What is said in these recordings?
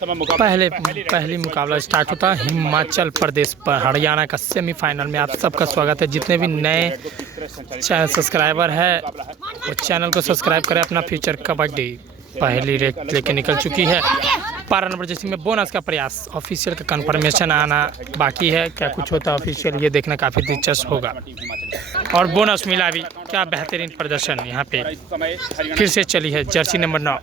पहली मुकाबला स्टार्ट होता है हिमाचल प्रदेश पर हरियाणा का सेमीफाइनल में। आप सबका स्वागत है। जितने भी नए चैनल सब्सक्राइबर है वो चैनल को सब्सक्राइब करें। अपना फ्यूचर कबड्डी पहली रेट लेके निकल चुकी है। 12 नंबर जैसे में बोनस का प्रयास, ऑफिशियल का कंफर्मेशन आना बाकी है। क्या कुछ होता है ऑफिशियल, ये देखना काफ़ी दिलचस्प होगा। और बोनस मिला भी, क्या बेहतरीन प्रदर्शन यहाँ पे फिर से चली है। जर्सी नंबर 9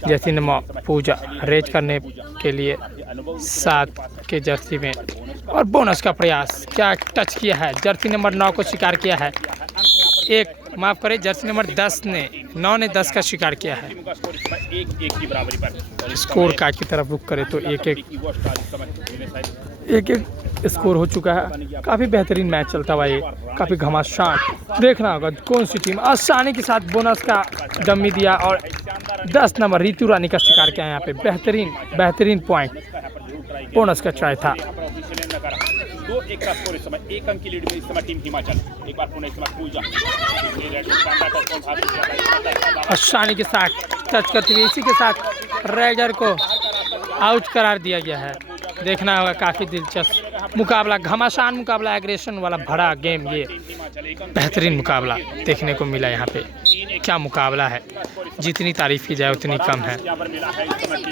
जर्सी नंबर पूजा रेज करने के लिए 7 के जर्सी में, और बोनस का प्रयास क्या टच किया है। जर्सी नंबर 9 को शिकार किया है। एक माफ करें, जर्सी नंबर 10 ने 9 ने 10 का शिकार किया है। स्कोर कार्ड की तरफ रुक करें तो एक स्कोर हो चुका है। काफ़ी बेहतरीन मैच चलता हुआ, ये काफ़ी घमासान। देखना होगा कौन सी टीम आसानी के साथ बोनस का डमी दिया और 10 नंबर रितु रानी का शिकार किया। यहाँ पे बेहतरीन पॉइंट बोनस का ट्राई था। 2-1 का स्कोर इस समय, 1 अंक की लीड में इस समय टीम हिमाचल। एक बार पुनः इस समय पूजा आसानी के साथ टच करते हुए इसी के साथ रेजर को आउट करार दिया गया है। देखना होगा, काफ़ी दिलचस्प मुकाबला, घमासान मुकाबला, एग्रेशन वाला भरा गेम। ये बेहतरीन मुकाबला देखने को मिला यहाँ पे। क्या मुकाबला है, जितनी तारीफ की जाए उतनी कम है।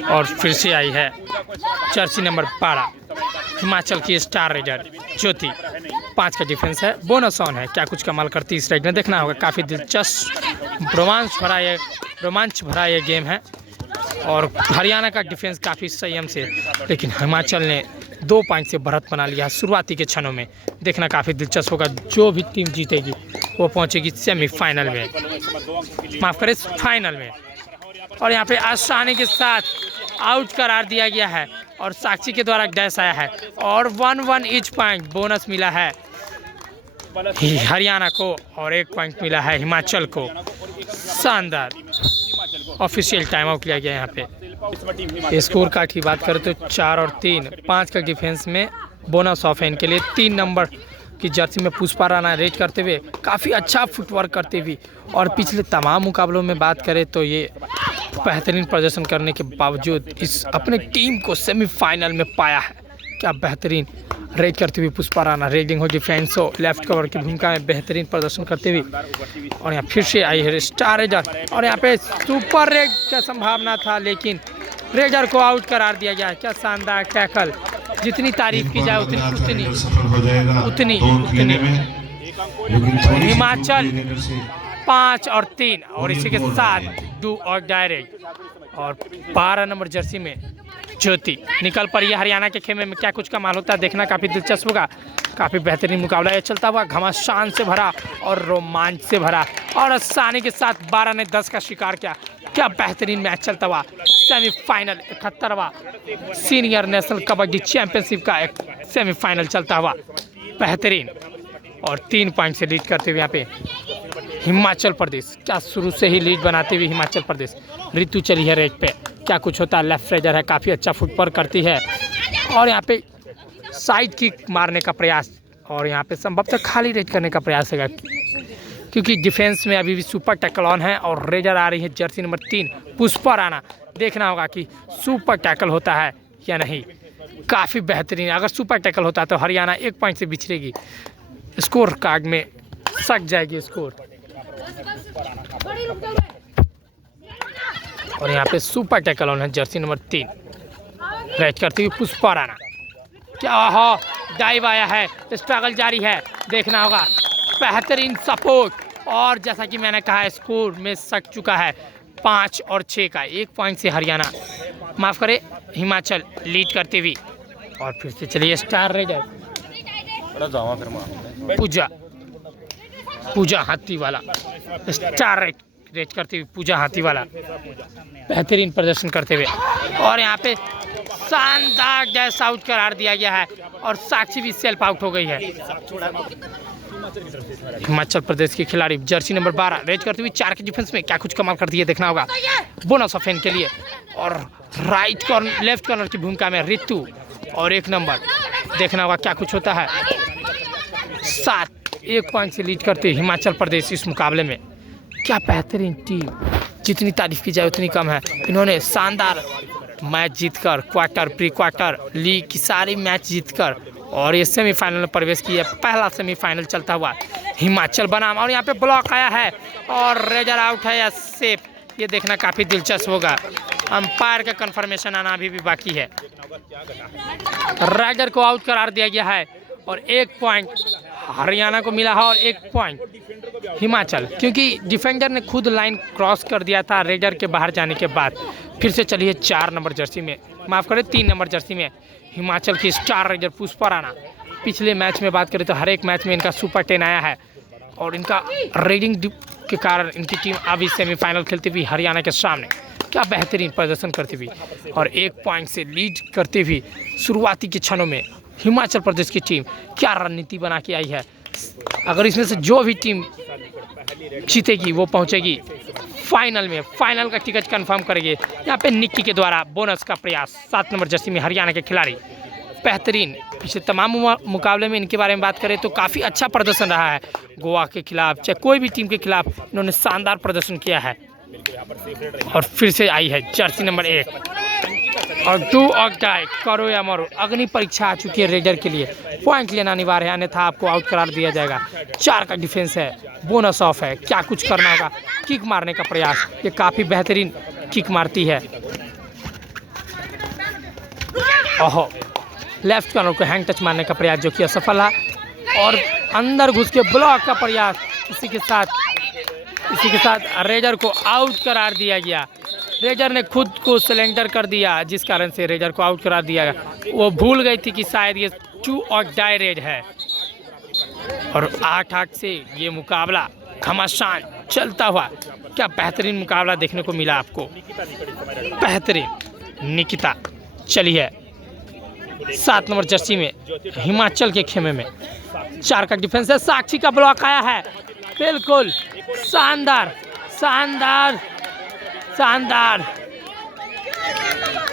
और फिर से आई है जर्सी नंबर 12 हिमाचल की स्टार रेडर ज्योति। 5 का डिफेंस है, बोनस ऑन है। क्या कुछ कमाल करती इस रेड में, देखना होगा। काफ़ी दिलचस्प रोमांच भरा ये गेम है। और हरियाणा का डिफेंस काफ़ी संयम से, लेकिन हिमाचल ने 2 पॉइंट से बढ़त बना लिया शुरुआती के क्षणों में। देखना काफ़ी दिलचस्प होगा। जो भी टीम जीतेगी वो पहुंचेगी सेमीफाइनल में, माफ करें फाइनल में। और यहाँ पे आसानी के साथ आउट करार दिया गया है और साक्षी के द्वारा डैश आया है। और 1-1 ईच पॉइंट बोनस मिला है हरियाणा को और 1 पॉइंट मिला है हिमाचल को। शानदार ऑफिशियल टाइम आउट लिया गया यहाँ पे। स्कोर कार्ड की बात करें तो 4 और 3, 5 का डिफेंस में बोनस ऑफ है इनके लिए। 3 नंबर की जर्सी में पुष्पा राणा रेड करते हुए काफ़ी अच्छा फुटवर्क करते हुए, और पिछले तमाम मुकाबलों में बात करें तो ये बेहतरीन प्रदर्शन करने के बावजूद इस अपने टीम को सेमीफाइनल में पाया है। क्या बेहतरीन रेड करते हुए पुष्पा राणा, रेडिंग हो, डिफेंस हो, लेफ्ट कवर की भूमिका में बेहतरीन प्रदर्शन करते हुए। और यहाँ फिर से आई है स्टार रेडर, और यहाँ पे सुपर रेड का संभावना था, लेकिन रेडर को आउट करार दिया गया। क्या शानदार टैकल, जितनी तारीफ की जाए उतनी हिमाचल 5 और 3, और इसी के साथ डू और डायरेक्ट। और 12 नंबर जर्सी में ज्योति निकल पड़ी है हरियाणा के खेमे में। क्या कुछ कमाल होता है, देखना काफ़ी दिलचस्प होगा। काफ़ी बेहतरीन मुकाबला ये चलता हुआ, घमासान से भरा और रोमांच से भरा। और आसानी के साथ 12 ने 10 का शिकार किया। क्या बेहतरीन मैच चलता हुआ। सेमीफाइनल 71वां सीनियर नेशनल कबड्डी चैंपियनशिप का एक सेमीफाइनल चलता हुआ बेहतरीन, और 3 पॉइंट से लीड करते हुए यहाँ पे हिमाचल प्रदेश। क्या शुरू से ही लीड बनाते हुए हिमाचल प्रदेश। रितु चली है रेड पे, क्या कुछ होता है। लेफ्ट रेजर है, काफ़ी अच्छा फुटवर्क करती है। और यहाँ पे साइड किक मारने का प्रयास, और यहाँ पे संभवतः खाली रेड करने का प्रयास है, क्योंकि डिफेंस में अभी भी सुपर टैकल ऑन है। और रेजर आ रही है जर्सी नंबर 3 पुष्पा राणा। देखना होगा कि सुपर टैकल होता है या नहीं। काफ़ी बेहतरीन, अगर सुपर टैकल होता है तो हरियाणा 1 पॉइंट से बिछड़ेगी, स्कोर कार्ड में सक जाएगी स्कोर। और यहाँ पे सुपर टैकल ऑन है जर्सी नंबर 3 रेड करती हुई पुष्पा राणा। क्या हो, डाइव आया है, स्ट्रगल जारी है। देखना होगा, बेहतरीन सपोर्ट। और जैसा कि मैंने कहा, स्कोर में सक चुका है 5 और 6 का। 1 पॉइंट से हरियाणा, माफ करें हिमाचल लीड करते हुए। और फिर से चलिए स्टार रेडर पूजा हाथी वाला, स्टार रेड करते हुए पूजा हाथी वाला बेहतरीन प्रदर्शन करते हुए। और यहाँ पे शानदार डैश आउट करार दिया गया है, और साक्षी भी सेल्फ आउट हो गई है। हिमाचल प्रदेश के खिलाड़ी जर्सी नंबर 12 रेड करते हुए 4 के डिफेंस में। क्या कुछ कमाल करती है, देखना होगा। बोनस ऑफ के लिए, और राइट कॉर्नर लेफ्ट कॉर्नर की भूमिका में रितु, और 1 नंबर। देखना होगा क्या कुछ होता है। 1 पॉइंट से लीड करते हिमाचल प्रदेश इस मुकाबले में। क्या बेहतरीन टीम, जितनी तारीफ की जाए उतनी कम है। इन्होंने शानदार मैच जीतकर क्वार्टर, प्री क्वार्टर, लीग की सारी मैच जीतकर और ये सेमीफाइनल में प्रवेश किया। पहला सेमीफाइनल चलता हुआ हिमाचल बनाम, और यहाँ पे ब्लॉक आया है और रेजर आउट है या सेफ, ये देखना काफ़ी दिलचस्प होगा। अंपायर का कंफर्मेशन आना अभी भी बाकी है। राइडर को आउट करार दिया गया है और 1 पॉइंट हरियाणा को मिला है और 1 पॉइंट हिमाचल, क्योंकि डिफेंडर ने खुद लाइन क्रॉस कर दिया था रेडर के बाहर जाने के बाद। फिर से चलिए 4 नंबर जर्सी में, माफ़ करें 3 नंबर जर्सी में हिमाचल की स्टार रेडर पुष्पा राणा। पिछले मैच में बात करें तो हर एक मैच में इनका सुपर 10 आया है और इनका रेडिंग के कारण इनकी टीम अभी सेमीफाइनल खेलती हुई हरियाणा के सामने क्या बेहतरीन प्रदर्शन करती हुई और 1 पॉइंट से लीड करती हुई शुरुआती के क्षणों में हिमाचल प्रदेश की टीम क्या रणनीति बना के आई है। अगर इसमें से जो भी टीम जीतेगी वो पहुंचेगी फाइनल में, फाइनल का टिकट कंफर्म करेंगे। यहाँ पे निक्की के द्वारा बोनस का प्रयास 7 नंबर जर्सी में हरियाणा के खिलाड़ी बेहतरीन। पिछले तमाम मुकाबले में इनके बारे में बात करें तो काफ़ी अच्छा प्रदर्शन रहा है। गोवा के खिलाफ चाहे कोई भी टीम के खिलाफ इन्होंने शानदार प्रदर्शन किया है। और फिर से आई है जर्सी नंबर 1 और 2 और डाई, करो या मरो, अग्नि परीक्षा आ चुकी है रेडर के लिए। पॉइंट लेना अनिवार्य है, अन्यथा आपको आउट करार दिया जाएगा। 4 का डिफेंस है, बोनस ऑफ है, क्या कुछ करना होगा। किक मारने का प्रयास, ये काफ़ी बेहतरीन किक मारती है। ओहो, लेफ्ट कॉर्नर को हैंग टच मारने का प्रयास जो कि असफल है और अंदर घुस के ब्लॉक का प्रयास। इसी के साथ रेडर को आउट करार दिया गया। रेडर ने खुद को सिलेंडर कर दिया जिस कारण से रेडर को आउट करार दिया गया। वो भूल गई थी कि शायद ये 2 और डाई रेड है और 8-8 से ये मुकाबला घमासान चलता हुआ क्या बेहतरीन मुकाबला देखने को मिला आपको। बेहतरीन निकिता चली है 7 नंबर जर्सी में हिमाचल के खेमे में। 4 का डिफेंस है, साक्षी का ब्लॉक आया है, बिल्कुल शानदार शानदार शानदार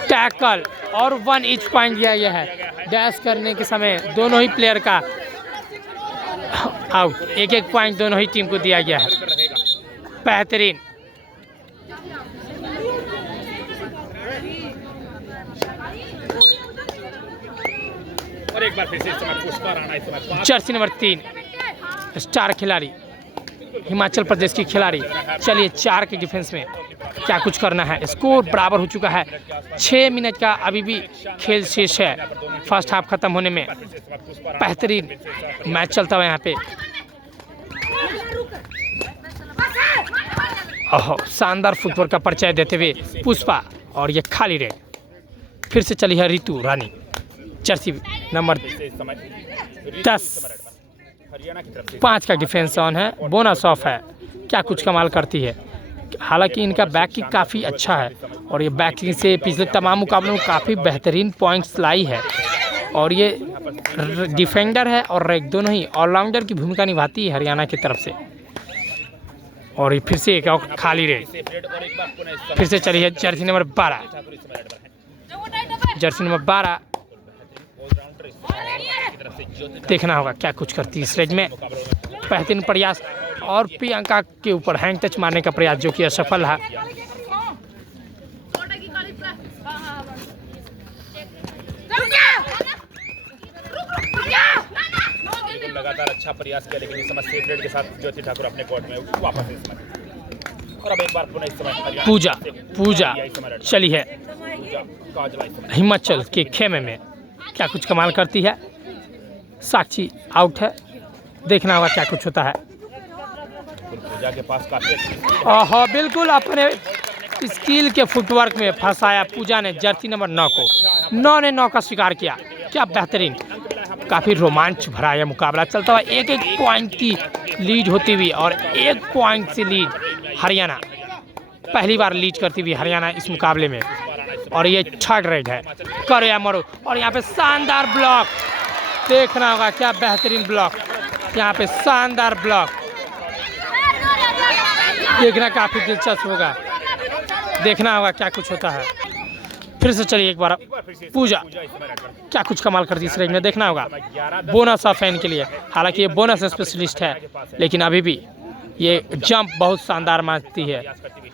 टैकल और 1 ईच पॉइंट दिया गया है। डैश करने के समय दोनों ही प्लेयर का आउट, 1-1 पॉइंट दोनों ही टीम को दिया गया है। बेहतरीन और एक बार फिर से Pushpa Rana Jersey number 3 star खिलाड़ी हिमाचल प्रदेश की खिलाड़ी। चलिए 4 के डिफेंस में क्या कुछ करना है। स्कोर बराबर हो चुका है, 6 मिनट का अभी भी खेल शेष है फर्स्ट हाफ खत्म होने में। बेहतरीन मैच चलता हुआ यहाँ पे। ओह, शानदार फुटबॉल का परिचय देते हुए पुष्पा और ये खाली रेड। फिर से चली है रितु रानी जर्सी नंबर 10। 5 का डिफेंस ऑन है, बोनस ऑफ है, क्या कुछ कमाल करती है। हालांकि इनका बैकिंग काफ़ी अच्छा है और ये बैकिंग से पिछले तमाम मुकाबलों में काफ़ी बेहतरीन पॉइंट्स लाई है और ये डिफेंडर है और रेड दोनों ही ऑलराउंडर की भूमिका निभाती है हरियाणा की तरफ से। और ये फिर से एक और खाली रेड। फिर से चली है जर्सी नंबर 12। जर्सी नंबर 12 देखना होगा क्या कुछ करती है इस रेड में। बेहतरीन प्रयास और प्रियंका के ऊपर हैंड टच मारने का प्रयास जो कि असफल है। लगातार अच्छा प्रयास किया लेकिन इस समय सेफ रेड के साथ ज्योति ठाकुर अपने कोर्ट में वापस इस समय। और अब एक बार पुनः इस समय पूजा चली है हिमाचल के खेमे में, क्या कुछ कमाल करती है। साक्षी आउट है, देखना होगा क्या कुछ होता है। पूजा के पास काफी हाँ बिल्कुल अपने स्किल के फुटवर्क में फंसाया पूजा ने जर्सी नंबर 9 को। 9 ने 9 का स्वीकार किया, क्या बेहतरीन। काफ़ी रोमांच भरा यह मुकाबला चलता हुआ 1-1 पॉइंट की लीड होती हुई और 1 पॉइंट से लीड हरियाणा, पहली बार लीड करती हुई हरियाणा इस मुकाबले में। और ये 3rd रेड है, करो या मरो। और यहाँ पे शानदार ब्लॉक, देखना होगा क्या बेहतरीन ब्लॉक, यहाँ पे शानदार ब्लॉक देखना काफ़ी दिलचस्प होगा, देखना होगा क्या कुछ होता है। फिर से चलिए एक बार पूजा क्या कुछ कमाल करती है इस रेंज में, देखना होगा। बोनस ऑफ है इनके लिए, हालांकि ये बोनस स्पेशलिस्ट है लेकिन अभी भी ये जंप बहुत शानदार मारती है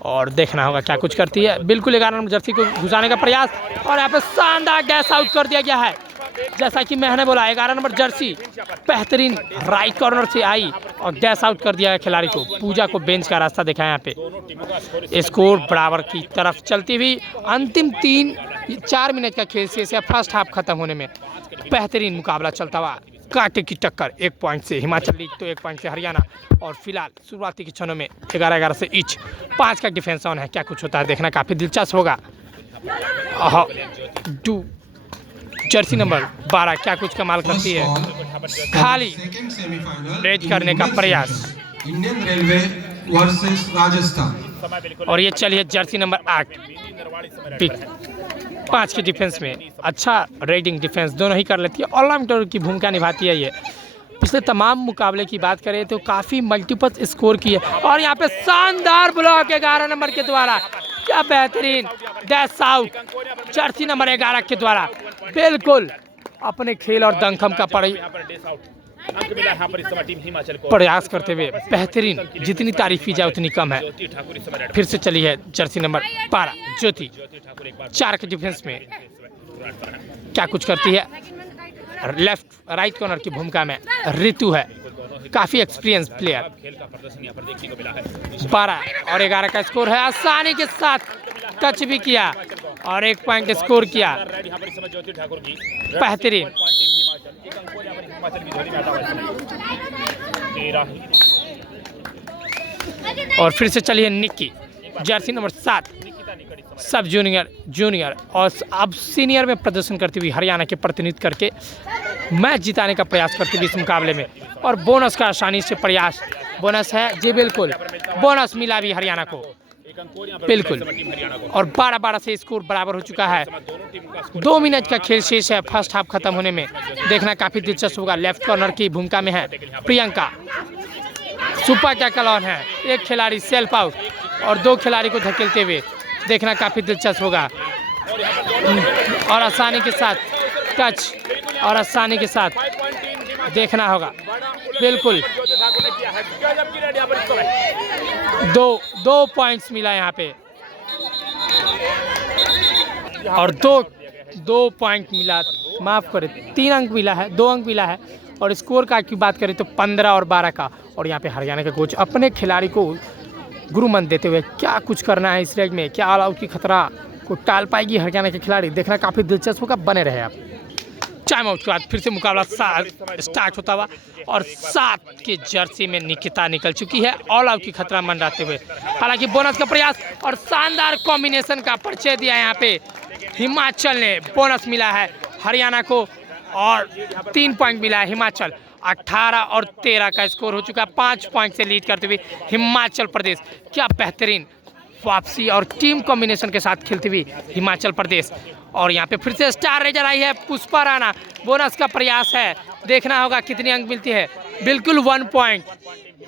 और देखना होगा क्या कुछ करती है। बिल्कुल 11 नंबर जर्सी को घुसाने का प्रयास और यहाँ पे शानदार डैश आउट कर दिया गया है। जैसा कि मैंने बोला 11 नंबर जर्सी बेहतरीन राइट कॉर्नर से आई और डैश आउट कर दिया है खिलाड़ी को। पूजा को बेंच का रास्ता देखा है यहाँ पे। स्कोर बराबर की तरफ चलती हुई अंतिम 4 मिनट का खेल शेष है फर्स्ट हाफ खत्म होने में। बेहतरीन मुकाबला चलता हुआ, कांटे की टक्कर। 1 पॉइंट से हिमाचल लीग तो 1 पॉइंट से हरियाणा। और फिलहाल शुरुआती के क्षणों में 11-11 से ईच 5 का डिफेंस ऑन है। क्या कुछ होता है देखना काफ़ी दिलचस्प होगा। जर्सी नंबर 12 क्या कुछ कमाल करती है, खाली रेड करने का प्रयास। Indian railway versus Rajasthan. और ये चलिए जर्सी नंबर 8 5 के डिफेंस में अच्छा रेडिंग डिफेंस दोनों ही कर लेती है। ऑलराउंडर की भूमिका निभाती है ये। पिछले तमाम मुकाबले की बात करें तो काफ़ी मल्टीपल स्कोर की है। और यहाँ पे शानदार ब्लॉक 11 नंबर के द्वारा, क्या बेहतरीन डैश आउट जर्सी नंबर 11 के द्वारा। बिल्कुल अपने खेल और दमखम का प्रयास करते हुए बेहतरीन, जितनी तारीफ की जाए उतनी कम है। फिर से चली है जर्सी नंबर 12 ज्योति 4 के डिफेंस में। क्या कुछ करती है, लेफ्ट राइट कॉर्नर की भूमिका में ऋतु है, काफ़ी एक्सपीरियंस प्लेयर। 12 और 11 का स्कोर है। आसानी के साथ टच भी किया और 1 पॉइंट स्कोर किया। बेहतरीन। और फिर से चलिए निक्की जर्सी नंबर 7 सब जूनियर और अब सीनियर में प्रदर्शन करती हुई हरियाणा के प्रतिनिधित्व करके मैच जिताने का प्रयास करती हुई इस मुकाबले में। और बोनस का आसानी से प्रयास, बोनस है जी बिल्कुल, बोनस मिला भी हरियाणा को बिल्कुल। और 12-12 से स्कोर बराबर हो चुका है। 2 मिनट का खेल शेष है फर्स्ट हाफ खत्म होने में। देखना काफ़ी दिलचस्प होगा। लेफ्ट कॉर्नर की भूमिका में है प्रियंका। सुपर टैकल ऑन है, एक खिलाड़ी सेल्फ आउट और 2 खिलाड़ी को धकेलते हुए। देखना काफ़ी दिलचस्प होगा। और आसानी के साथ टच और आसानी के साथ देखना होगा बिल्कुल। 2 पॉइंट्स मिला यहाँ पे और 2 पॉइंट मिला, माफ़ करें 3 अंक मिला है, 2 अंक मिला है। और स्कोर कार्ड की बात करें तो 15 और 12 का। और यहाँ पे हरियाणा के कोच अपने खिलाड़ी को गुरुमंत्र देते हुए क्या कुछ करना है इस रेग में, क्या ऑल आउट की खतरा को टाल पाएगी हरियाणा के खिलाड़ी। देखना काफ़ी दिलचस्प होगा, बने रहे आप। टाइम आउट के बाद फिर से मुकाबला स्टार्ट होता हुआ और 7 के जर्सी में निकिता निकल चुकी है ऑल आउट की खतरा मंडराते हुए। हालांकि बोनस का प्रयास और शानदार कॉम्बिनेशन का परिचय दिया यहाँ पे हिमाचल ने। बोनस मिला है हरियाणा को और 3 पॉइंट मिला है हिमाचल। 18 और 13 का स्कोर हो चुका है। 5 पॉइंट से लीड करते हुए हिमाचल प्रदेश। क्या बेहतरीन वापसी और टीम कॉम्बिनेशन के साथ खेलती हुई हिमाचल प्रदेश। और यहाँ पे फिर से स्टार रेजर आई है पुष्पा राणा। बोनस का प्रयास है, देखना होगा कितनी अंक मिलती है। बिल्कुल 1 पॉइंट,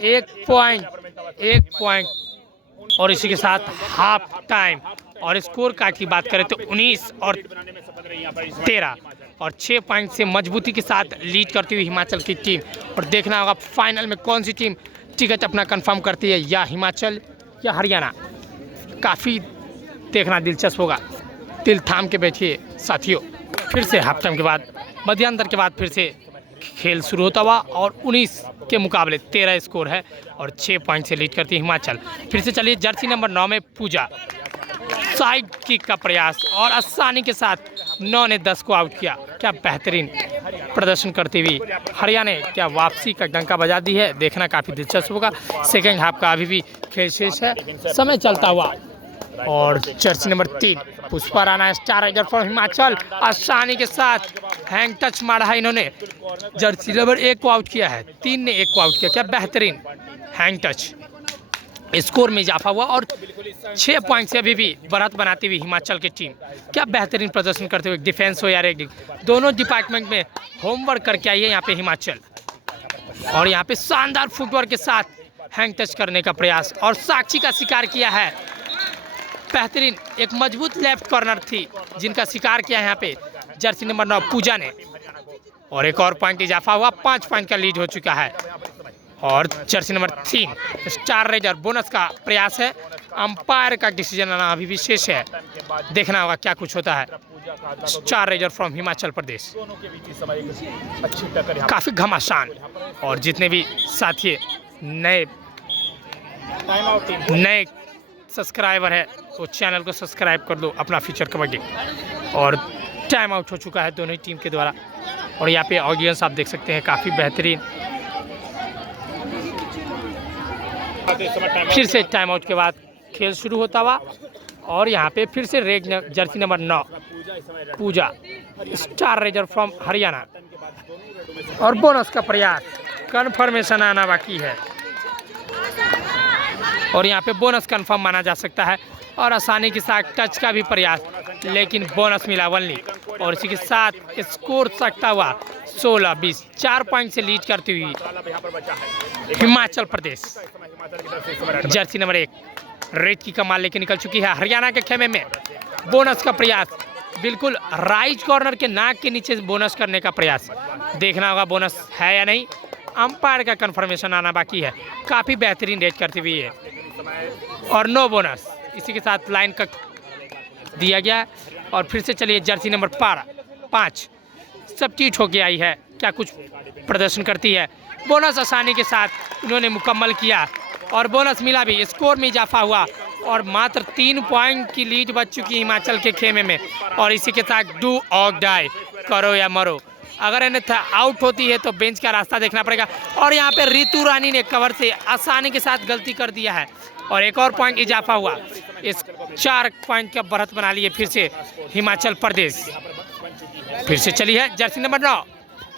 1 पॉइंट। और इसी के साथ हाफ टाइम। और स्कोर कार्ड की बात करें तो 19 और 13 और 6 पॉइंट से मजबूती के साथ लीड करती हुई हिमाचल की टीम। और देखना होगा फाइनल में कौन सी टीम टिकट अपना कंफर्म करती है, या हिमाचल या हरियाणा। काफ़ी देखना दिलचस्प होगा। दिल थाम के बैठिए साथियों। फिर से हाफ टाइम के बाद, मध्यांतर के बाद फिर से खेल शुरू होता हुआ और 19 के मुकाबले 13 स्कोर है और 6 पॉइंट से लीड करती है हिमाचल। फिर से चलिए जर्सी नंबर 9 में पूजा। साइड किक का प्रयास और आसानी के साथ 9 ने 10 को आउट किया। क्या बेहतरीन प्रदर्शन करती हुई हरियाणा ने क्या वापसी का डंका बजा दी है। देखना काफ़ी दिलचस्प होगा। सेकेंड हाफ का अभी भी खेल शेष है, समय चलता हुआ। और jersey number 3 Pushpa Rana star raider for Himachal. आसानी के साथ हैंग टच मारा है इन्होंने। जर्सी नंबर 1 को आउट किया है, 3 ने 1 को आउट किया। क्या बेहतरीन हैंग टच। स्कोर में इजाफा हुआ और 6 पॉइंट से अभी भी बढ़त बनाती हुई हिमाचल की टीम। क्या बेहतरीन प्रदर्शन करते हुए, डिफेंस हो या रेडिंग, दोनों डिपार्टमेंट में होमवर्क करके आई है यहाँ पे हिमाचल। और यहाँ पे शानदार फुटवर्क के साथ हैंग टच करने का प्रयास और साक्षी का शिकार किया है। बेहतरीन एक मजबूत लेफ्ट कॉर्नर थी जिनका शिकार किया यहाँ पे जर्सी नंबर 9 पूजा ने। और एक और पॉइंट इजाफा हुआ, 5 पॉइंट का लीड हो चुका है। और jersey number 3 star raider bonus का प्रयास है। अंपायर का डिसीजन आना अभी भी शेष है, देखना होगा क्या कुछ होता है। Star raider from Himachal Pradesh, काफ़ी घमासान। और जितने भी साथी नए सब्सक्राइबर है वो चैनल को सब्सक्राइब कर दो, अपना फ्यूचर कबड्डी। और टाइम आउट हो चुका है दोनों ही टीम के द्वारा। और यहाँ पे ऑडियंस आप देख सकते हैं काफ़ी बेहतरीन। फिर से टाइम आउट के बाद खेल शुरू होता हुआ और यहाँ पे फिर से red jersey number 9 Pooja star raider from Haryana. और बोनस का प्रयास, कन्फर्मेशन आना बाकी है और यहाँ पे बोनस कंफर्म माना जा सकता है। और आसानी के साथ टच का भी प्रयास, लेकिन बोनस मिला वनली। और इसी के साथ स्कोर सकता हुआ 16-20, 4 पॉइंट से लीड करती हुई Himachal Pradesh Jersey number 1 red की कमाल लेके निकल चुकी है हरियाणा के खेमे में। बोनस का प्रयास, बिल्कुल राइट कॉर्नर के नाक के नीचे बोनस करने का प्रयास, देखना होगा बोनस है या नहीं। अंपायर का कंफर्मेशन आना बाकी है, काफ़ी बेहतरीन रेड करती हुई है और नो बोनस। इसी के साथ लाइन का दिया गया है। और फिर से चलिए जर्सी नंबर 5 सब्स्टिट्यूट होके आई है, क्या कुछ प्रदर्शन करती है। बोनस आसानी के साथ इन्होंने मुकम्मल किया और बोनस मिला भी, स्कोर में इजाफा हुआ और मात्र 3 पॉइंट की लीड बच चुकी हिमाचल के खेमे में। और इसी के साथ डू और डाई, करो या मरो। अगर अन्यथा आउट होती है तो बेंच का रास्ता देखना पड़ेगा। और यहाँ पे रितु रानी ने कवर से आसानी के साथ गलती कर दिया है और एक और पॉइंट इजाफा हुआ। इस 4 पॉइंट का बढ़त बना लिए फिर से हिमाचल प्रदेश। फिर से चली है जर्सी नंबर 9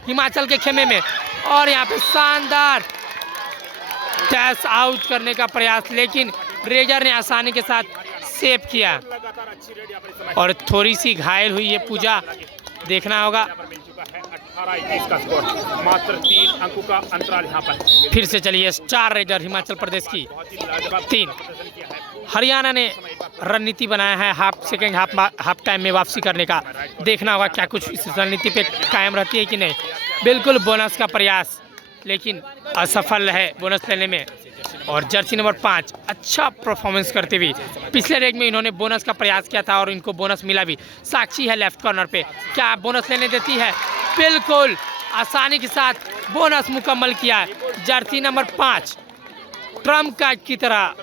हिमाचल के खेमे में और यहाँ पे शानदार टैस आउट करने का प्रयास, लेकिन रेजर ने आसानी के साथ सेव किया और थोड़ी सी घायल हुई है पूजा, देखना होगा। मात्र 3 अंकों का अंतराल यहाँ पर। फिर से चलिए स्टार रेजर हिमाचल प्रदेश की 3। हरियाणा ने रणनीति बनाया है सेकेंड हाफ टाइम में वापसी करने का, देखना होगा क्या कुछ इस रणनीति पे कायम रहती है कि नहीं। बिल्कुल बोनस का प्रयास, लेकिन असफल है बोनस लेने में। और जर्सी नंबर 5 अच्छा परफॉर्मेंस करते हुए पिछले रेग में इन्होंने बोनस का प्रयास किया था और इनको बोनस मिला भी। साक्षी है लेफ्ट कॉर्नर पे, क्या बोनस लेने देती है? बिल्कुल आसानी के साथ बोनस मुकम्मल किया है। जर्सी नंबर 5 ट्रम्प कार्ड की तरह,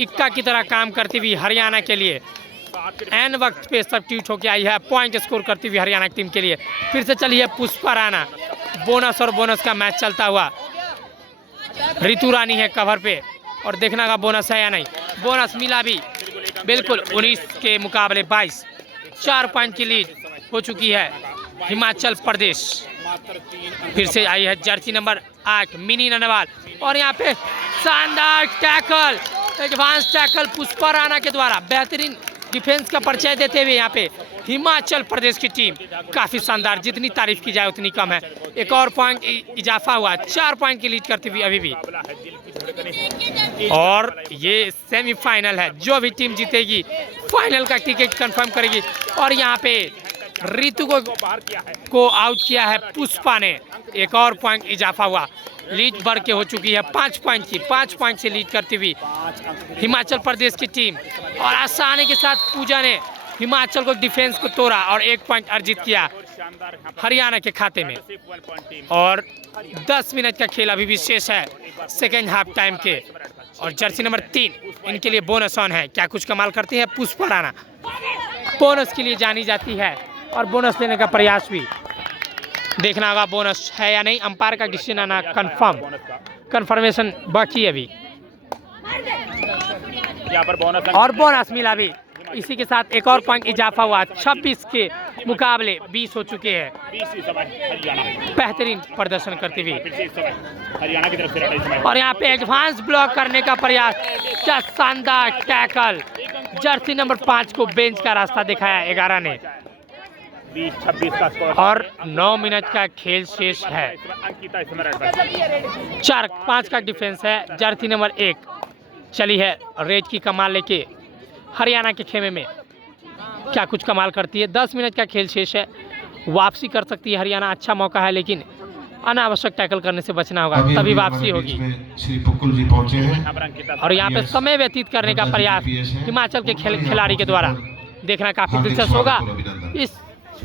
इक्का की तरह काम करती हुई हरियाणा के लिए एन वक्त पे सब्स्टिट्यूट होकर आई है, पॉइंट स्कोर करती हुई हरियाणा टीम के लिए। फिर से चली है पुष्पा राणा, बोनस और बोनस का मैच चलता हुआ। रितु रानी है कवर पे और देखना का बोनस है या नहीं। बोनस मिला भी, बिल्कुल 19 के मुकाबले 22, 4 पॉइंट की लीड हो चुकी है हिमाचल प्रदेश। फिर से आई है जर्सी नंबर 8 मिनी ननवाल और यहाँ पे शानदार tackle, advance tackle Pushpa Rana के द्वारा, बेहतरीन डिफेंस का परिचय देते हुए यहाँ पे हिमाचल प्रदेश की टीम काफ़ी शानदार, जितनी तारीफ की जाए उतनी कम है। एक और पॉइंट इजाफा हुआ, 4 पॉइंट की लीड करती हुई अभी भी। और ये सेमीफाइनल है, जो भी टीम जीतेगी फाइनल का टिकट कंफर्म करेगी। और यहाँ पे रितु को आउट किया है पुष्पा ने, एक और पॉइंट इजाफा हुआ, लीड बढ़ के हो चुकी है 5 पॉइंट की। 5 पॉइंट से लीड करती हुई हिमाचल प्रदेश की टीम। और आसानी के साथ पूजा ने हिमाचल को डिफेंस को तोड़ा और 1 पॉइंट अर्जित किया हरियाणा के खाते में। और 10 मिनट का खेल अभी भी शेष है सेकेंड हाफ टाइम के। और जर्सी नंबर 3 इनके लिए बोनस ऑन है, क्या कुछ कमाल करती है पुष्पा राणा, बोनस के लिए जानी जाती है और बोनस लेने का प्रयास भी, देखना होगा बोनस है या नहीं। अंपायर का डिसीजन आना कंफर्मेशन बाकी है अभी। यहाँ पर बोनस और बोनस मिला भी, इसी के साथ एक और पॉइंट इजाफा हुआ, 26 के मुकाबले 20 हो चुके हैं। बेहतरीन प्रदर्शन करते हुए हरियाणा की तरफ से। और यहाँ पे एडवांस ब्लॉक करने का प्रयास, क्या शानदार टैकल, जर्सी नंबर 5 को बेंच का रास्ता दिखाया 11 ने। 20-26 का स्कोर और 9 मिनट का खेल शेष है। 4-5 का डिफेंस है। जर्सी नंबर 1 चली है रेड की कमाल लेके हरियाणा के खेमे में, क्या कुछ कमाल करती है। 10 मिनट का खेल शेष है, वापसी कर सकती है हरियाणा, अच्छा मौका है, लेकिन अनावश्यक टैकल करने से बचना होगा, अभी तभी अभी वापसी हमारे होगी। बीच में श्री पुकुल जी पहुंचे यहाँ पर हैं। अंकिता और यहाँ पे Yes. समय व्यतीत करने का प्रयास हिमाचल के खिलाड़ी के द्वारा देखना काफी दिलचस्प होगा। इस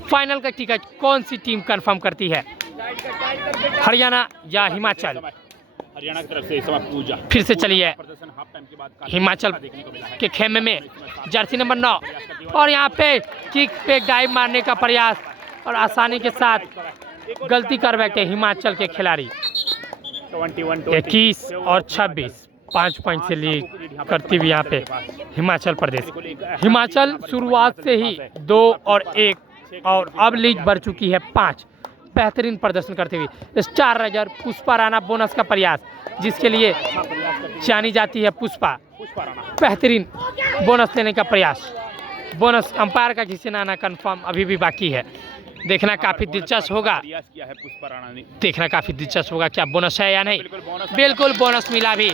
फाइनल का टिकट कौन सी टीम कंफर्म करती है, हरियाणा या हिमाचल? हरियाणा की तरफ से इस समय पूजा फिर से चलिए प्रदर्शन हाफ टाइम के बाद काफी हिमाचल अच्छा देखने को मिला है। के खेमे में जर्सी नंबर 9 और यहाँ पे किक पे डाइव मारने का प्रयास और आसानी के साथ गलती कर बैठे हिमाचल के खिलाड़ी। 21 और 26 5 पॉइंट से लीड करती हुई यहाँ पे हिमाचल प्रदेश। हिमाचल शुरुआत से ही 2 और 1 और अब लीड बढ़ चुकी है 5। बेहतरीन प्रदर्शन करते हुए star raider Pushpa Rana bonus का प्रयास, जिसके लिए जानी जाती है पुष्पा। बेहतरीन बोनस लेने का प्रयास, बोनस अंपायर का किसी ना आना कंफर्म अभी भी बाकी है। देखना काफी दिलचस्प होगा, प्रयास किया है पुष्पा राणा ने। देखना काफी दिलचस्प होगा क्या बोनस है या नहीं। बिल्कुल बोनस मिला भी।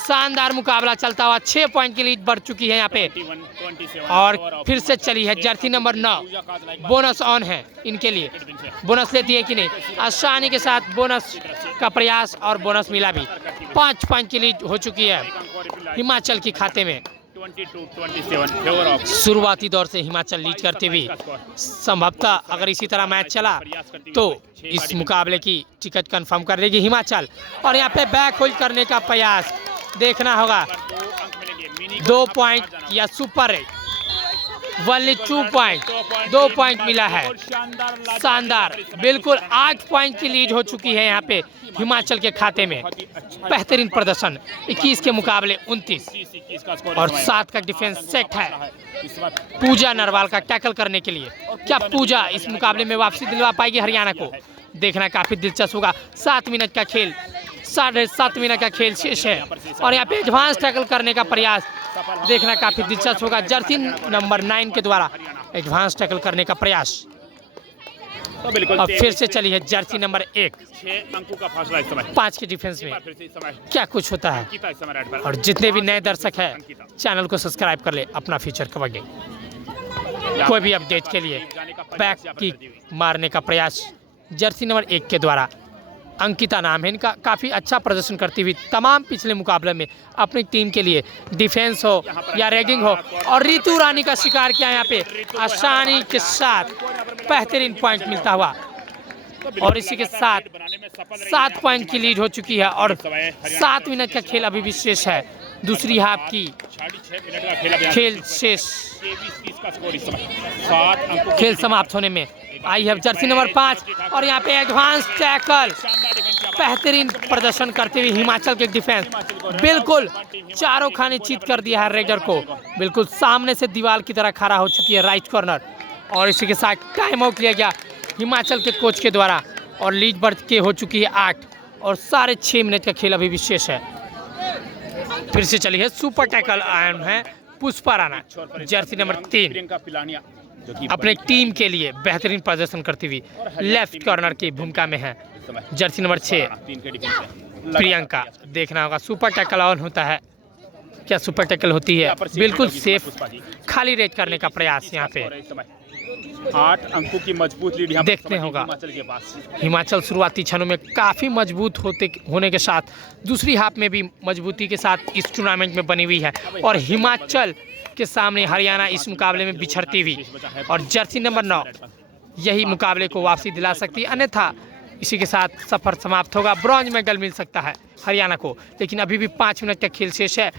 शानदार मुकाबला चलता हुआ 6 पॉइंट की लीड बढ़ चुकी है यहाँ पे। 27 और फिर से चली है जर्सी नंबर 9। बोनस ऑन है इनके लिए, बोनस लेती है कि नहीं। आसानी के साथ बोनस का प्रयास और बोनस मिला भी। 5 पॉइंट की लीड हो चुकी है हिमाचल के खाते में। 22-27 फेवर ऑफ शुरुआती दौर से हिमाचल लीड करते हुए संभवतः अगर इसी तरह मैच चला तो इस मुकाबले की टिकट कंफर्म कर लेगी हिमाचल। और यहाँ पे बैक होल्ड करने का प्रयास देखना होगा। 2 पॉइंट या सुपर वनली 2 पॉइंट, 2 पॉइंट मिला है। शानदार, बिल्कुल 8 पॉइंट की लीड हो चुकी है यहाँ पे हिमाचल के खाते में। बेहतरीन प्रदर्शन 21 के मुकाबले 29 और 7 का डिफेंस सेट है पूजा नरवाल का टैकल करने के लिए। क्या पूजा इस मुकाबले में वापसी दिलवा पाएगी हरियाणा को? देखना काफी दिलचस्प होगा। 7 मिनट का खेल, 7.5 मिनट का खेल शेष है और यहाँ पे एडवांस टैकल करने का प्रयास देखना काफी दिलचस्प होगा। जर्सी नंबर 9 के द्वारा एडवांस टैकल करने का प्रयास। तो बिल्कुल अब फिर से चली है जर्सी नंबर 1। 6 अंकों का फासला इस समय 5 के डिफेंस में फिर से इस समय क्या कुछ होता है। अंकिता इस समय रेड पर और जितने भी नए दर्शक हैं चैनल को सब्सक्राइब कर ले अपना फ्यूचर कबड्डी। कोई भी अपडेट के लिए बैक किक मारने का प्रयास जर्सी नंबर 1 के द्वारा। अंकिता नाम है इनका, काफ़ी अच्छा प्रदर्शन करती हुई तमाम पिछले मुकाबले में अपनी टीम के लिए डिफेंस हो या रैगिंग हो। और रितु रानी का शिकार किया यहाँ पे आसानी के साथ। बेहतरीन पॉइंट मिलता हुआ और इसी के साथ 7 पॉइंट की लीड हो चुकी है और 7 मिनट का खेल अभी भी शेष है। दूसरी हाफ की 6.5 मिनट का खेल अभी खेल शेष, 23-30 का स्कोर इस समय 7 अंकों खेल समाप्त होने में आई है जर्सी नंबर 5 और यहाँ पे एडवांस टैकल। बेहतरीन प्रदर्शन करते हुए हिमाचल के डिफेंस बिल्कुल चारों खाने चीत कर दिया है रेडर को। बिल्कुल सामने से दीवार की तरह खड़ा हो चुकी है राइट कॉर्नर। और इसी के साथ टाइम आउट लिया गया हिमाचल के कोच के द्वारा और लीड बढ़ के हो चुकी है 8 और 6.5 मिनट का खेल अभी भी शेष है। फिर से चली है सुपर टैकल आयन है पुष्पा राणा जर्सी नंबर 3 प्रियंका पिलानिया जो कि अपने टीम के लिए बेहतरीन प्रदर्शन करती हुई लेफ्ट कॉर्नर की भूमिका में है। जर्सी नंबर 6 3 के डिफेंस है। प्रियंका। देखना होगा सुपर टैकल ऑन होता है, क्या सुपर टैकल होती है। बिल्कुल सेफ खाली रेड करने का प्रयास यहाँ पे। 8 अंकों की मजबूत लीड यहाँ देखते होगा हिमाचल के पास। हिमाचल शुरुआती क्षणों में काफ़ी मजबूत होने के साथ दूसरी हाफ में भी मजबूती के साथ इस टूर्नामेंट में बनी हुई है और हिमाचल के सामने हरियाणा इस मुकाबले में बिछड़ती हुई। और जर्सी नंबर 9 यही मुकाबले को वापसी दिला सकती है, अन्यथा इसी के साथ सफर समाप्त होगा। ब्रॉन्ज मेडल मिल सकता है हरियाणा को, लेकिन अभी भी 5 मिनट का खेल शेष है।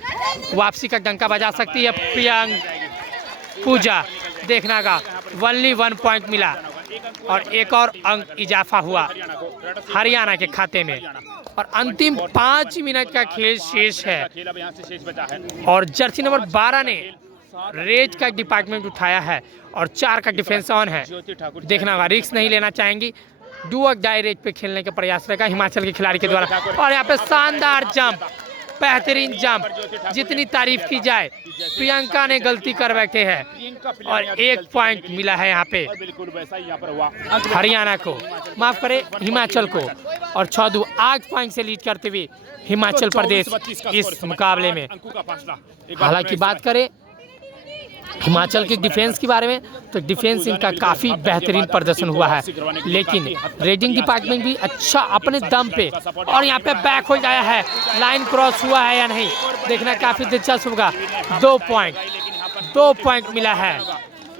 वापसी का डंका बजा सकती है पूजा। देखना का वनली 1 पॉइंट मिला और एक और अंक इजाफा हुआ हरियाणा के खाते में और अंतिम 5 मिनट का खेल शेष है। खेल अब यहाँ से शेष बचा है। और जर्सी नंबर 12 ने रेड का डिपार्टमेंट उठाया है और 4 का डिफेंस ऑन है। देखना होगा, रिस्क नहीं लेना चाहेंगी, डू और डाई रेड पे खेलने का प्रयास रहेगा हिमाचल के खिलाड़ी के द्वारा। और यहाँ पे शानदार जंप, बेहतरीन जंप, जितनी तारीफ की जाए। प्रियंका ने गलती कर बैठे हैं और 1 पॉइंट मिला है यहाँ पे बिल्कुल वैसा ही यहाँ पर हुआ हरियाणा को, माफ करें हिमाचल को। और 6-2 8 पॉइंट से लीड करते हुए हिमाचल प्रदेश इस मुकाबले में। हालांकि बात करें हिमाचल के डिफेंस के बारे में, तो डिफेंस इनका काफ़ी बेहतरीन प्रदर्शन हुआ है, लेकिन रेडिंग डिपार्टमेंट भी अच्छा अपने दम पे। और यहाँ पे बैक हो गया है, लाइन क्रॉस हुआ है या नहीं, देखना काफ़ी दिलचस्प होगा। 2 पॉइंट मिला है,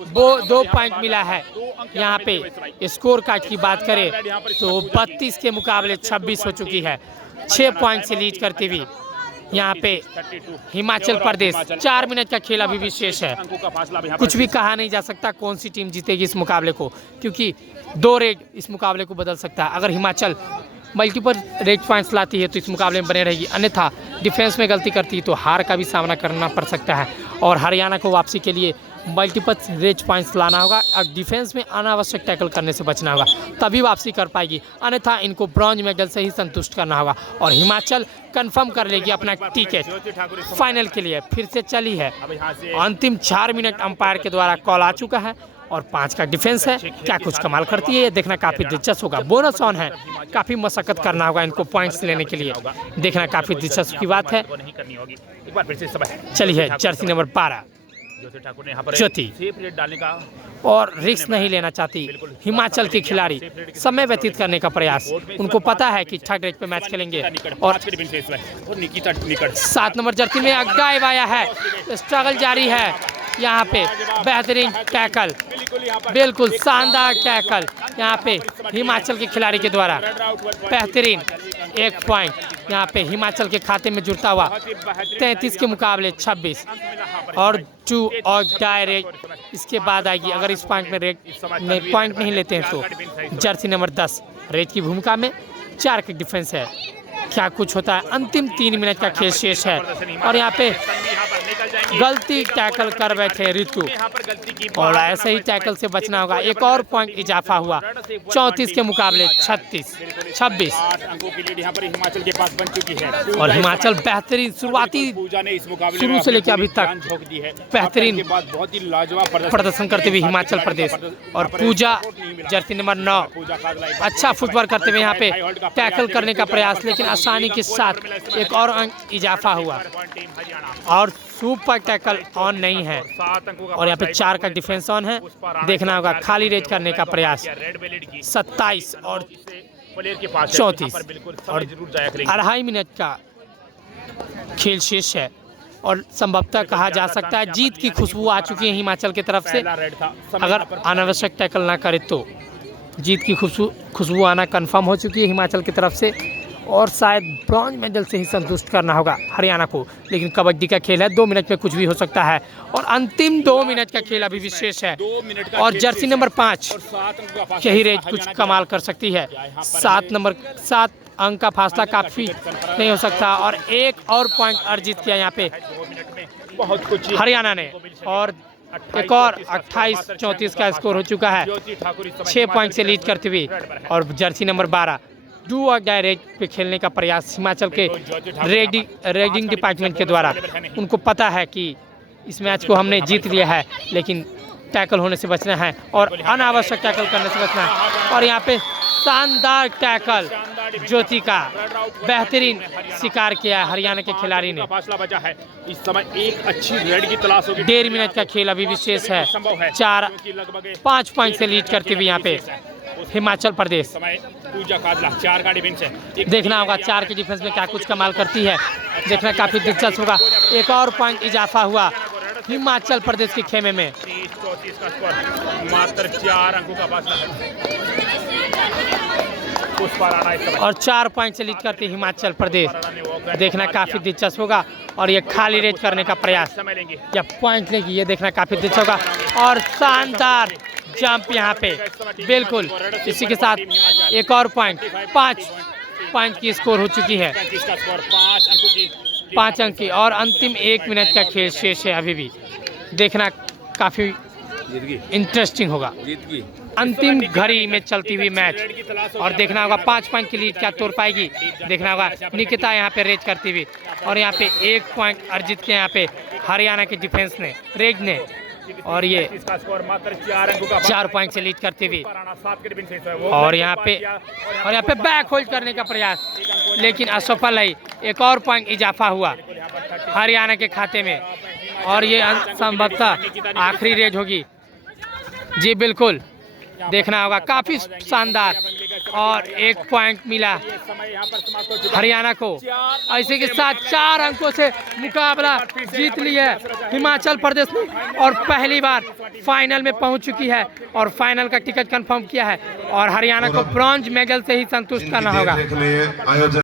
वो 2 पॉइंट मिला है। यहाँ पे स्कोर कार्ड की बात करें तो 32 के मुकाबले 26 हो चुकी है, 6 पॉइंट से लीड करती हुई यहाँ पे हिमाचल प्रदेश। 4 मिनट का खेल अभी भी शेष है, कुछ भी कहा नहीं जा सकता कौन सी टीम जीतेगी इस मुकाबले को, क्योंकि 2 रेड इस मुकाबले को बदल सकता है। अगर हिमाचल मल्टीपल रेड पॉइंट्स लाती है तो इस मुकाबले में बने रहेगी, अन्यथा डिफेंस में गलती करती है तो हार का भी सामना करना पड़ सकता है। और हरियाणा को वापसी के लिए मल्टीपल रेड पॉइंट्स लाना होगा और डिफेंस में अनावश्यक टैकल करने से बचना होगा, तभी वापसी कर पाएगी, अन्यथा इनको ब्रॉन्ज मेडल से ही संतुष्ट करना होगा। और हिमाचल कंफर्म कर लेगी अपना टिकट फाइनल के लिए। फिर से चली है अंतिम 4 मिनट अंपायर के द्वारा कॉल आ चुका है और 5 का डिफेंस है। क्या कुछ कमाल करती है ये देखना काफ़ी दिलचस्प होगा। बोनस ऑन है, काफ़ी मशक्कत करना होगा इनको पॉइंट्स लेने के लिए, देखना काफ़ी दिलचस्प की बात है। चलिए जर्सी नंबर 12 ज्योति डालने का और रिस्क नहीं लेना चाहती हिमाचल के खिलाड़ी, समय व्यतीत करने का प्रयास। उनको पता है कि थर्ड रेट पे मैच खेलेंगे। और 7 नंबर जर्सी में गायब आया है, स्ट्रगल जारी है यहाँ पे। बेहतरीन टैकल, बिल्कुल शानदार टैकल यहाँ पे हिमाचल के खिलाड़ी के द्वारा। बेहतरीन 1 पॉइंट यहाँ पे हिमाचल के खाते में जुड़ता हुआ, 33 के मुकाबले 26। और 2 और डायरेक्ट इसके बाद आएगी। अगर इस पॉइंट में पॉइंट नहीं लेते हैं तो जर्सी नंबर 10 रेड की भूमिका में 4 का डिफेंस है। क्या कुछ होता है, अंतिम 3 मिनट का खेल शेष है और यहाँ पे गलती टैकल कर बैठे ऋतु और ऐसे ही टैकल से बचना होगा। एक और पॉइंट इजाफा हुआ, 34 के मुकाबले 26। हिमाचल के पास बन चुकी है और हिमाचल बेहतरीन शुरुआती शुरू से लेकर अभी तक बेहतरीन बहुत ही लाजवाब प्रदर्शन करते हुए हिमाचल प्रदेश। और पूजा जर्सी नंबर 9 अच्छा फुटवर्क करते हुए यहाँ पे टैकल करने का प्रयास, लेकिन आसानी के साथ एक और अंक इजाफा हुआ और सुपर टैकल ऑन नहीं है। और यहाँ पे 4 का डिफेंस ऑन है, देखना होगा खाली रेड करने का प्रयास। 27 और 34 और 2.5 मिनट का खेल शेष है और संभवतः कहा जा सकता है जीत की खुशबू आ चुकी है हिमाचल की तरफ से। अगर अनावश्यक टैकल ना करे तो जीत की खुशबू आना कंफर्म हो चुकी है हिमाचल की तरफ से और शायद ब्रॉन्ज मेडल से ही संतुष्ट करना होगा हरियाणा को। लेकिन कबड्डी का खेल है, 2 मिनट में कुछ भी हो सकता है और अंतिम 2 मिनट का खेल अभी विशेष है। और जर्सी नंबर 5 यही रेड कुछ कमाल कर सकती है। 7 अंक का फासला काफ़ी नहीं हो सकता और एक और पॉइंट अर्जित किया यहाँ पे हरियाणा ने और एक और 28-34 का स्कोर हो चुका है, 6 पॉइंट से लीड करते हुए। और जर्सी नंबर 12 डू और डायरेक्ट पे खेलने का प्रयास हिमाचल के रेडिंग डिपार्टमेंट के द्वारा। उनको पता है कि इस मैच को हमने जीत लिया है, लेकिन टैकल होने से बचना है और अनावश्यक टैकल करने से बचना है। और यहाँ पे शानदार टैकल ज्योति का बेहतरीन शिकार किया हरियाणा के खिलाड़ी ने। इस समय एक अच्छी रेड की तलाश होगी। 1.5 मिनट का खेल अभी विशेष है, 5 पॉइंट से लीड करते हुए यहाँ पे हिमाचल प्रदेश। पूजा काजला 4 का डिफेंस है, देखना होगा 4 के डिफेंस में क्या कुछ कमाल करती है, देखना काफी दिलचस्प होगा। एक और पॉइंट इजाफा हुआ हिमाचल प्रदेश के खेमे में। 30-34 का स्कोर, मात्र 4 अंकों का फासला है और 4 पॉइंट से लीड करती हिमाचल प्रदेश, देखना काफी दिलचस्प होगा। और ये खाली रेड करने का प्रयास या पॉइंट लेगी, ये देखना काफी दिलचस्प होगा। और शानदार जंप यहाँ पे, बिल्कुल इसी के साथ एक और पॉइंट, 5 पॉइंट की स्कोर हो चुकी है, 5 अंक की। और अंतिम 1 मिनट का खेल शेष है अभी भी, देखना काफी इंटरेस्टिंग होगा अंतिम घड़ी में चलती हुई मैच। और देखना होगा 5 पॉइंट की लीड क्या तोड़ पाएगी, देखना होगा। निकिता यहाँ पे रेड करती हुई और यहाँ पे 1 पॉइंट अर्जित किया यहाँ पे हरियाणा के डिफेंस ने, रेड ने। और ये 4 पॉइंट से लीड करते हुए और यहाँ पे बैक होल्ड करने का प्रयास, लेकिन असफल है। एक और पॉइंट इजाफा हुआ हरियाणा के खाते में और ये संभवतः आखिरी रेज होगी। जी बिल्कुल, देखना होगा, काफ़ी शानदार। और 1 पॉइंट मिला हरियाणा को। ऐसे के साथ 4 अंकों से मुकाबला जीत लिया है हिमाचल प्रदेश ने और पहली बार फाइनल में पहुंच चुकी है और फाइनल का टिकट कंफर्म किया है। और हरियाणा को ब्रॉन्ज मेडल से ही संतुष्ट करना होगा।